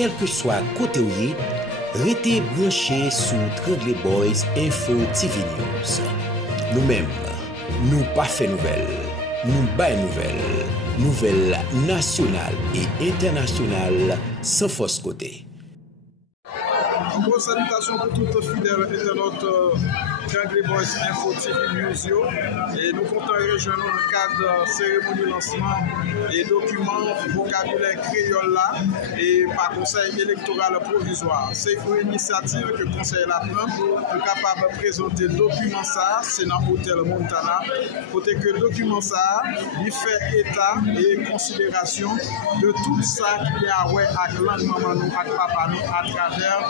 quel que soit côté où restez branchés sur Tranglé Boys Info TV News. Nous-mêmes, nous pas fait nouvelles, nous bas nouvelles nationales et internationales sans fausse côté. En gros, salutations pour toutes les fidèles internautes Tranglé Boys Info TV News. Et nous comptons rejoindre dans le cadre de cérémonie lancement et documents vocabulaire créole là et par conseil électoral provisoire. C'est une initiative que le conseil la prend pour capable de présenter le document ça, c'est dans l'hôtel Montana. Côté que le document ça, il fait état et considération de tout ça qui est à ouais avec langue maman nous, avec papa nous, à travers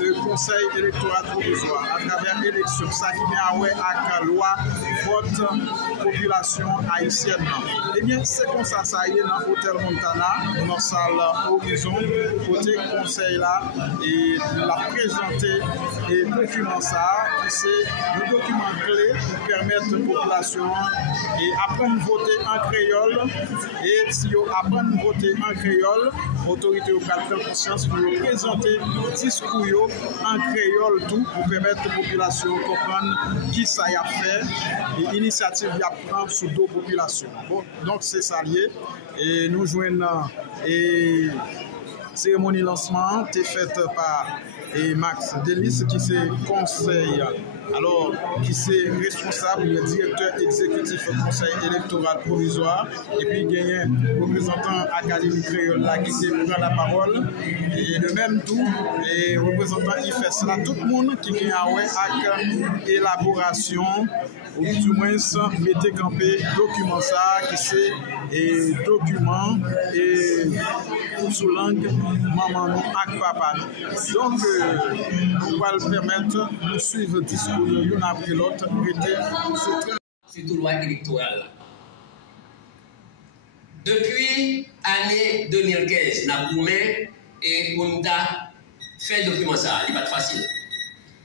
le conseil électoral provisoire, à travers l'élection, ça qui vient avec la loi, vote, population haïtienne. Eh bien, c'est comme ça y est dans l'hôtel Montana, dans la salle Horizon, côté conseil là, et la présenter et document ça, c'est le document clé pour permettre à la population et apprendre à voter en créole. Et si vous apprenez à voter en créole, l'autorité au prendre conscience pour présenter discours en créole tout pour permettre à la population de comprendre qui ça y a fait et l'initiative y a prendre sur deux populations. Bon, donc c'est ça lié. Et nous joignons et cérémonie lancement est faite par Max Delis qui c'est conseil. Alors, qui c'est responsable, le directeur exécutif du conseil électoral provisoire, et puis il y a un représentant académique créole là qui prend la parole, et le même tout, et représentant IFES là, tout le monde qui a avec élaboration, ou du moins mettez campé document ça, qui c'est et document et sous langue maman nous avec papa nous. Donc, on va le permettre de suivre le discours l'une après l'autre, surtout loi électorale. Depuis l'année 2015, nous avons et on a fait document ça, il n'est pas facile.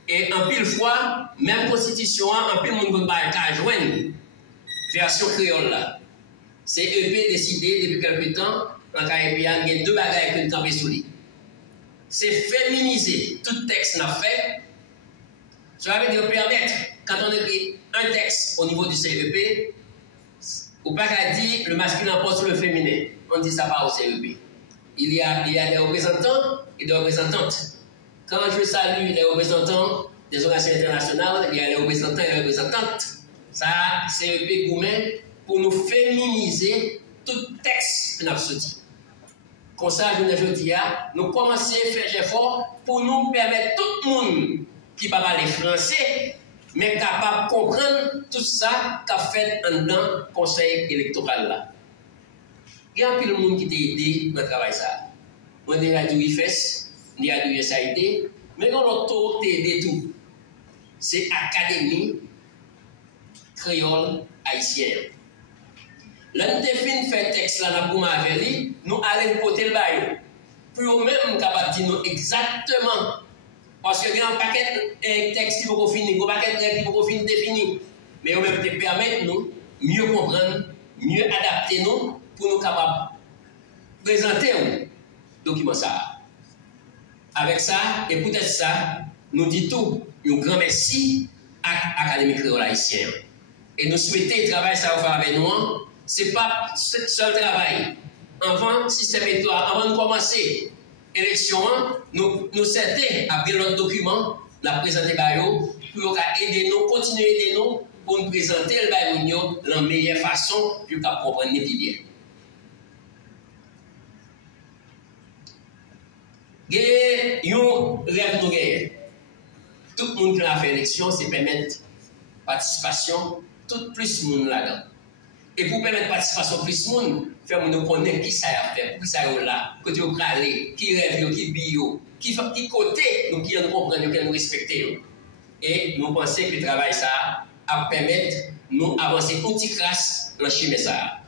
Et en pile fois, même constitution, en pile monde ne peut pas joindre version créole là. C'est EP décidé depuis quelque temps, dans le cas il y a deux bagages que nous avons sous lui. C'est féminiser tout texte qu'on a fait. Ça veut dire permettre, quand on écrit un texte au niveau du CEP, ou pas qu'à dire le masculin porte sur le féminin. On dit ça pas au CEP. Il y a des représentants et des représentantes. Quand je salue les représentants des organisations internationales, il y a les représentants et les représentantes. Ça, CEP Goumen, pour nous féminiser tout texte que nous avons sorti. Comme ça, je vous dis, nous commençons à faire des efforts pour nous permettre tout le monde qui ne parle pas les français, mais capable de comprendre tout ça qu'a fait dans le conseil électoral là. Il y a un peu de monde qui t'a aidé dans le travail ça. On est à du IFES, on est à du USAID, mais dans l'autre t'a aidé tout. C'est Académie créole haïtienne. Là, nous définissons fait texte là pour Maveli, nous allons porter le bail. Pour nous-mêmes, capable de dire nous exactement. Parce qu'il y a un paquet de textes qui vont finir, un paquet de règles qui vont finir définis. Mais on peut permettre nous mieux comprendre, mieux adapter nous pour nous capables de présenter un document ça. Avec ça, et peut-être ça, nous disons tout, un grand merci à l'Académie créole haïtienne. Et nous souhaitons travailler ça avec nous. Ce n'est pas ce seul travail. Avant le système électoral, avant de commencer l'élection, nous certains, après notre document, nous avons présenté pour aider nous, continuer à aider nous, pour nous présenter le baillot de la meilleure façon pour nous comprendre les bien. Il y a un rêve nous gagner. Tout le monde qui a fait l'élection, c'est permettre participation, tout plus de monde là-dedans. Et pour permettre la participation plus de monde, faire nous connaître qui ça a fait, qui ça a là, côté au crâle, qui rêve, qui bio, qui côté, nous qui nous comprenons, qui nous respectons. Et nous pensons que le travail ça a permettre nous avancer une petite classe dans le chemin ça.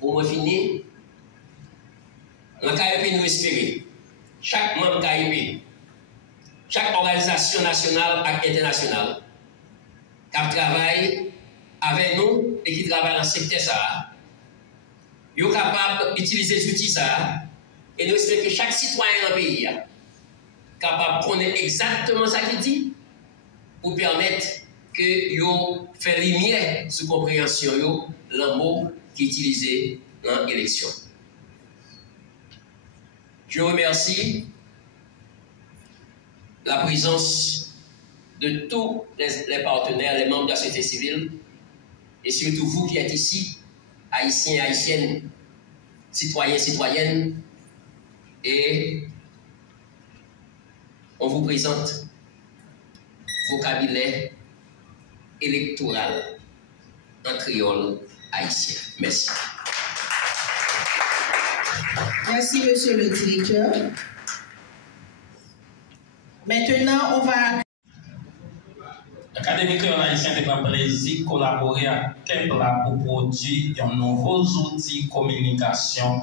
Pour moi finir, dans le KIP nous espérons, chaque membre KIP, chaque organisation nationale et internationale, qui travaille avec nous et qui travaille dans le secteur ça, sont capables d'utiliser ces outils ça et nous espérons que chaque citoyen dans le pays est capable de connaître exactement ce qu'il dit pour permettre que vous fassiez lumière sur compréhension le mot qui est utilisé dans l'élection. Je remercie la présence de tous les partenaires, les membres de la société civile, et surtout vous qui êtes ici, haïtiens, haïtiennes, citoyens, citoyennes, et on vous présente vocabulaire électoral en créole haïtien. Merci. Merci, monsieur le directeur. Maintenant, on va... L'Académie créole haïtienne a un plaisir de collaborer avec Kepler pour produire un nouveau outil de communication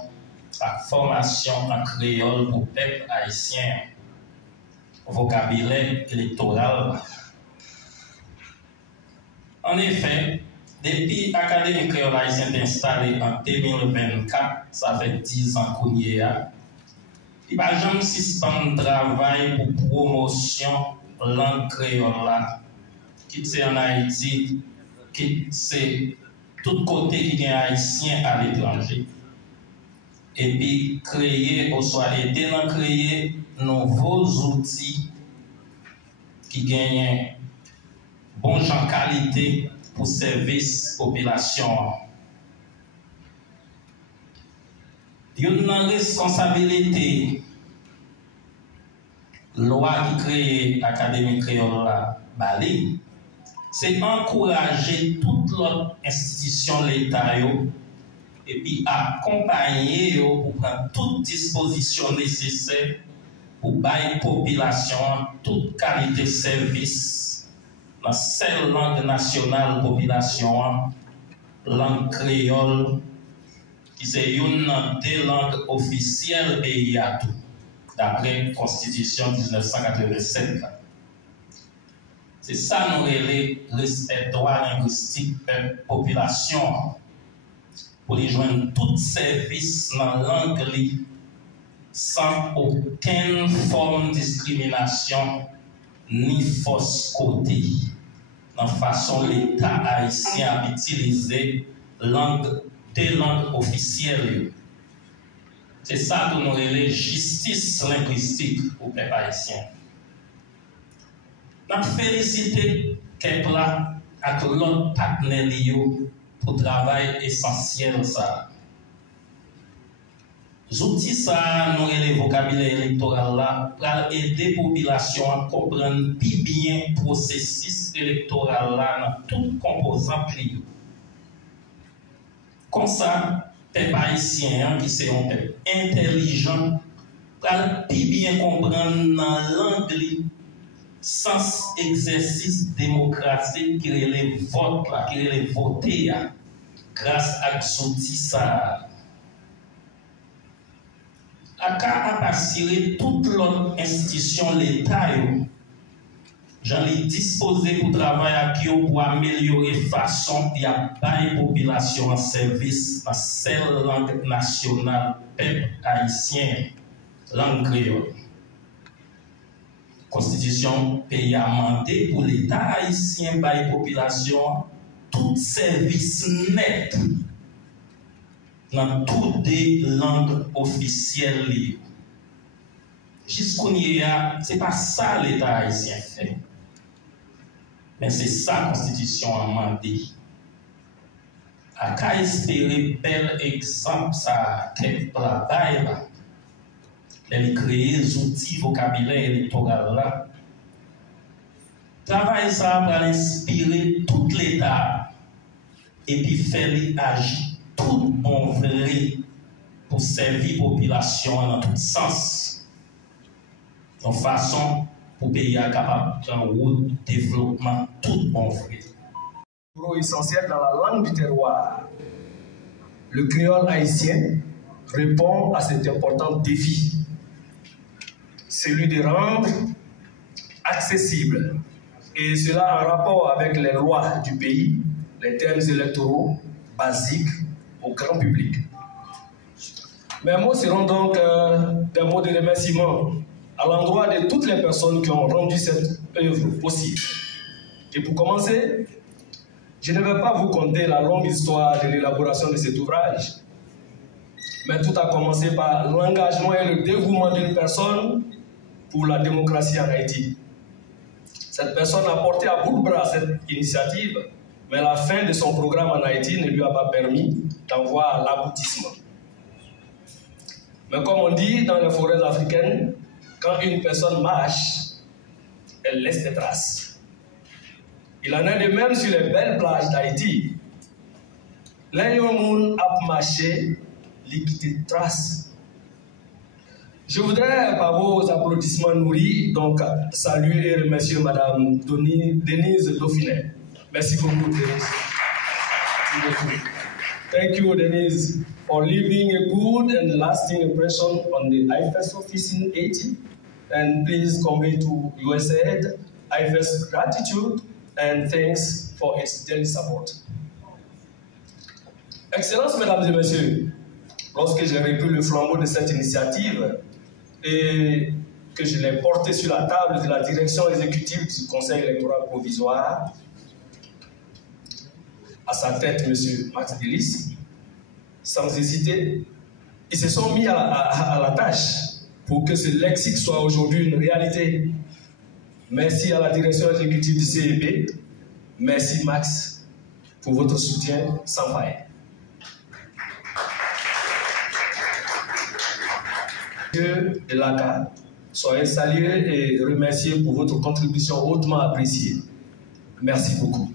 et formation en créole pour le peuple haïtien. Vocabulaire électoral. En effet, depuis l'Académie créole haïtienne installée en 2024, ça fait 10 ans qu'on y est. Il va jamais suspendre le travail pour promotion de la langue créole là. Qui c'est en Haïti, qui c'est tout côté qui est haïtien à l'étranger. Et puis créer, ou soit aider à créer nouveaux outils qui gagnent bon genre qualité pour service population. Il y a une responsabilité, loi qui crée l'Académie créole là, Bali, c'est encourager toute l'autre institution de l'État et puis accompagner pour prendre toute disposition nécessaire pour bailler la population toute qualité de service dans seule langue nationale population, langue créole, qui c'est une des langues officielles pays à tout, d'après la Constitution 1987. C'est ça nous relève respect droit linguistique de population pour les joindre tout service dans la langue sans aucune forme de discrimination ni fausse côté. Dans la façon l'État haïtien a utilisé des langues officielles. C'est ça que nous relève justice linguistique au peuple haïtien. Nous félicitons Kepler et l'autre partenaire pour le travail essentiel. Les outils, nous le vocabulaire électoral pour aider la population à comprendre plus bien le processus électoral dans tout composant plié. Comme ça, les peuple haïtien qui sont un peuple intelligent pour plus bien comprendre dans l'anglais sans exercice démocratique qui est le vote, qui est le voter grâce à ces outils. A assurer toute l'autre institution, l'État, j'en ai disposé pour travailler avec eux pour améliorer la façon de la population en service dans celle langue nationale, peuple haïtien, langue créole. La Constitution pays a demandé pour l'État haïtien par la population tout service net dans toutes les langues officielles. Jusqu'au ce n'est pas ça l'État haïtien fait. Mais c'est ça la Constitution a demandé. À qu'à espérer bel exemple, ça qu'elle travaille là. Elle crée des outils vocabulaire électoral là. Travail ça va inspirer tout l'État et puis faire agir tout bon vrai pour servir la population dans tout sens. De façon pour pays capable de route développement tout bon vrai. Rôle essentiel dans la langue du terroir. Le créole haïtien répond à cet important défi, celui de rendre accessible, et cela en rapport avec les lois du pays, les termes électoraux basiques au grand public. Mes mots seront donc des mots de remerciement à l'endroit de toutes les personnes qui ont rendu cette œuvre possible. Et pour commencer, je ne vais pas vous conter la longue histoire de l'élaboration de cet ouvrage, mais tout a commencé par l'engagement et le dévouement d'une personne pour la démocratie en Haïti. Cette personne a porté à bout de bras cette initiative, mais la fin de son programme en Haïti ne lui a pas permis d'en voir l'aboutissement. Mais comme on dit dans les forêts africaines, quand une personne marche, elle laisse des traces. Il en est de même sur les belles plages d'Haïti. Les gens a marché, liquide traces. Je voudrais, par vos applaudissements nourris, donc saluer et remercier Madame Denise Dauphinet. Merci beaucoup, Denise. Thank you, Denise, for leaving a good and lasting impression on the IFES office in Haiti. And please convey to USAID IFES gratitude and thanks for its daily support. Excellences, Mesdames et Messieurs, lorsque j'ai repris le flambeau de cette initiative et que je l'ai porté sur la table de la direction exécutive du Conseil électoral provisoire, à sa tête, M. Max Delis, sans hésiter, ils se sont mis à la tâche pour que ce lexique soit aujourd'hui une réalité. Merci à la direction exécutive du CEP. Merci Max pour votre soutien sans faille. Monsieur de l'ACA, soyez salués et remerciés pour votre contribution hautement appréciée. Merci beaucoup.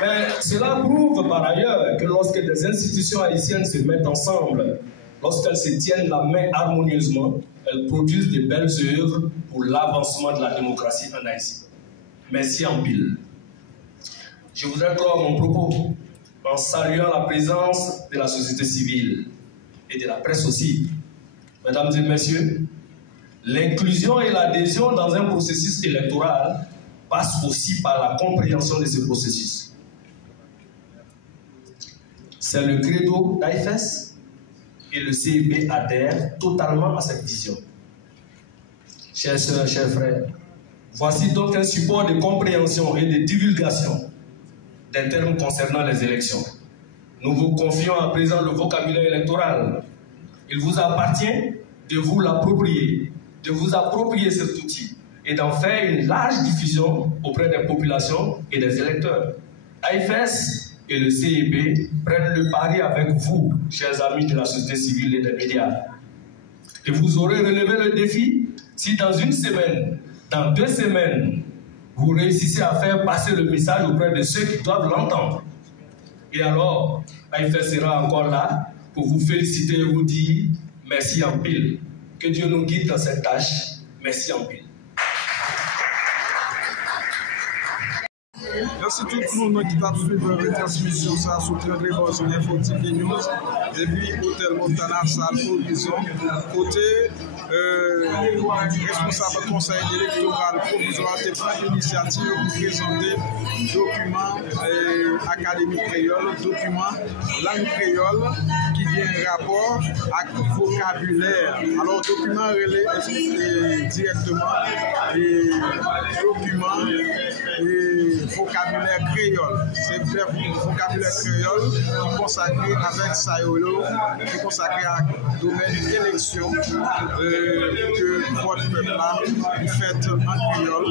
Mais cela prouve par ailleurs que lorsque des institutions haïtiennes se mettent ensemble, lorsqu'elles se tiennent la main harmonieusement, elles produisent de belles œuvres pour l'avancement de la démocratie en Haïti. Merci en pile. Je voudrais clore mon propos en saluant la présence de la société civile et de la presse aussi. Mesdames et messieurs, l'inclusion et l'adhésion dans un processus électoral passent aussi par la compréhension de ce processus. C'est le credo d'IFES et le CEP adhère totalement à cette vision. Chers sœurs, chers frères, voici donc un support de compréhension et de divulgation des termes concernant les élections. Nous vous confions à présent le vocabulaire électoral. Il vous appartient de vous l'approprier, de vous approprier cet outil et d'en faire une large diffusion auprès des populations et des électeurs. IFES et le CEP prennent le pari avec vous, chers amis de la société civile et des médias. Et vous aurez relevé le défi si dans une semaine, dans 2 semaines, vous réussissez à faire passer le message auprès de ceux qui doivent l'entendre. Et alors, IFES sera encore là pour vous féliciter et vous dire merci en pile. Que Dieu nous guide dans cette tâche. Merci en pile. Merci tout le monde qui t'a suivi la retransmission ça sur Tremblay Boys Info TV News et puis Hôtel Montana Salle Horizon côté responsable conseil électoral provisoire te prend l'initiative pour présenter document académie créole, document langue créole qui vient rapport avec vocabulaire. Alors document relais directement et document et vocabulaire créole. C'est le vocabulaire créole qui est consacré avec Sayolo, qui est consacré à domaine d'élection que votre peuple a fait en créole.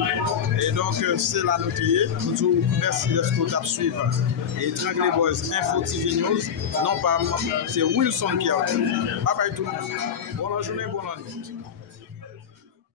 Et donc, c'est la notée. Nous vous merci de ce que vous avez suivi. Et Tremblay Boys Info TV News, non pas, c'est Wilson qui a. Bye bye tout le monde. Bonne journée, bonne nuit.